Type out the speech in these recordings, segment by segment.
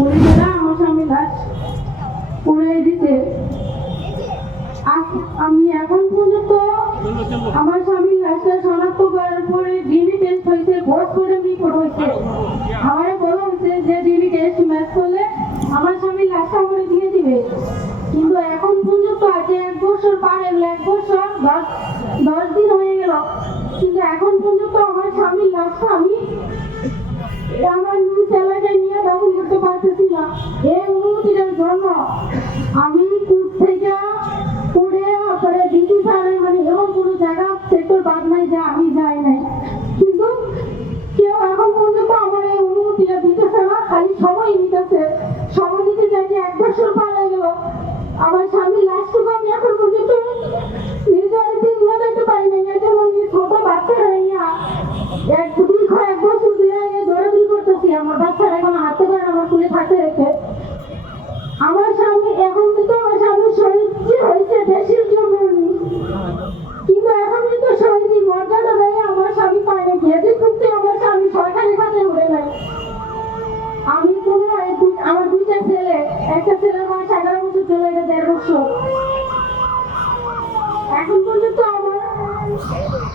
পুলিশেরা আমার স্বামী লাশ পুড়িয়ে দিতে। আমি এখন পর্যন্ত আমার স্বামীর লাশটা শনাক্ত করার পরে ডিএনএ টেস্ট হয়েছে, পোস্টমর্টম রিপোর্ট হয়েছে। আমারে বলা হয়েছে যে ডিএনএ টেস্ট ম্যাচ করলে আমার স্বামীর লাশটা আমাকে দিয়ে দিবে, কিন্তু এখন পর্যন্ত আজকে 1 বছর পার হয়ে 1 বছর 10 দিন হয়ে গেল, কিন্তু এখন পর্যন্ত আমার স্বামীর লাশটা আমি আমার নিজ এলাকায় নিয়ে দাফন করতে পারতেছি না। এই অনুমতিটার জন্য আমি কোর্ট থেকে পড়ে আপনারা ডিসি স্যারের মানে এমন কোনো জায়গা সেক্টর বাদ নাই যে আমি যাই নাই, কিন্তু কেউ এখন পর্যন্ত আমার এই অনুমতিটা দিতেছে না, খালি সময় নিতেছে। সময় দিতে চাইতে 1 বছর পার হয়ে গেল, আমার স্বামী লাশটুকু আমি এখন পর্যন্ত নিজের নিয়ে যেতে পারি না। এই জন্য ছোট বাচ্চারা নিয়ে 1 বছর দিয়ে দৌড়াদৌড়ি করতেছি, আমার বাচ্চারা এখন হাঁটতে পারে না, আমার স্কুলে থাকতে রেখে। আমার স্বামী এখন কিন্তু আমার স্বামীর শরীর যে হয়েছে দেশের জন্য, কিন্তু এখন কিন্তু শহীদ মর্যাদা দেয় আমার স্বামী পায় না, গিয়ে করতে আমার স্বামী সরকারি কাজে উঠে নাই। আমি কোনো আমার 2টা ছেলে, একটা ছেলের বয়স 11 বছর, চলে গেছে 1.5 বছর। এখন পর্যন্ত আমার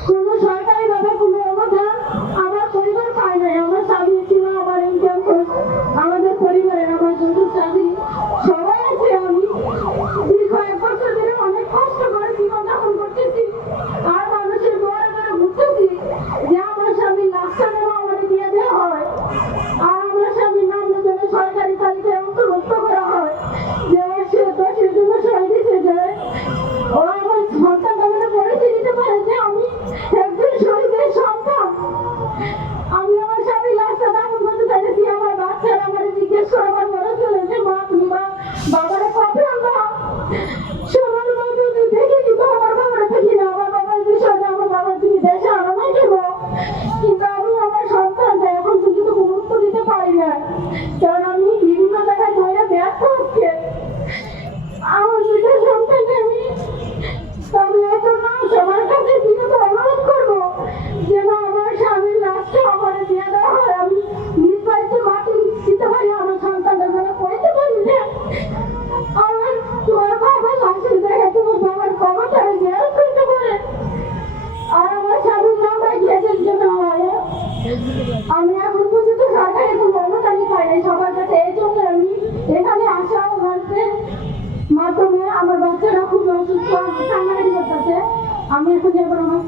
কোনো সরকারি ভাবে কোনো অনুদান আমার পরিবার পায় নাই। আমার স্বামী ছিল, আমার ইনকাম সোর্স, আমাদের পরিবারের আমার শ্বশুর চাকরি সবাই আছে। আমি দীর্ঘ 1 বছর ধরে অনেক কষ্ট করে জীবনযাপন করতেছি, আর মানুষের ঘরে ঘরে ঘুরতেছি যে আমার স্বামীর লাশটা যেন আমার দিয়ে দেওয়া হয়, আর আমার স্বামীর নাম যেন সরকারি তালিকায় অন্তর্ভুক্ত করা হয়, যে সে দেশের জন্য শহীদ হয়েছে, যে ও আমার সন্তান আমাকে পরিচয় দিতে পারে যে আমি একজন শহীদের সন্তান। আমি আমার স্বামীর লাশটা দাফন করতে চাইছি। আমার বাচ্চারা আমার জিজ্ঞেস করে আমার বড় ছেলে যে মা তুমি বাবারে কবে আমরা সোনার মতো দেখে কিন্তু আমার বাবারে দেখি না, আমার বাবার বিষয়ে আমার বাবা তুমি দেশে আনো নাই কেন, কিন্তু আমি আমার সন্তানটা এখন পর্যন্ত গুরুত্ব দিতে পারি না, কারণ আমি বিভিন্ন জায়গায় ধরে ব্যর্থ হচ্ছে। আমার 2টা সন্তানকে আমি এই জন্য সবার কাছে বিনীত অনুরোধ করবো যেন আমার স্বামীর লাশটা আমার দিয়ে দেওয়া হয়, আমি নিজ বাড়িতে মাটি দিতে পারি, আমার সন্তানদের যেন পড়তে পারি যে আমার তোমার বাবার লাশের জায়গায় তোমার বাবার কবরটারে জিয়ারত করতে পারে, আর আমার স্বামীর নামে গিয়ে জন্য হয়। আমি এখন পর্যন্ত সরকারি কোনো অনুদানই পাই নাই সবার কাছে। এই জন্য আমি এখানে আসা ওনাদের মাধ্যমে আমার বাচ্চারা খুব অসুস্থ, কান্নাকাটি করতেছে। আমি এখন যাবো আমার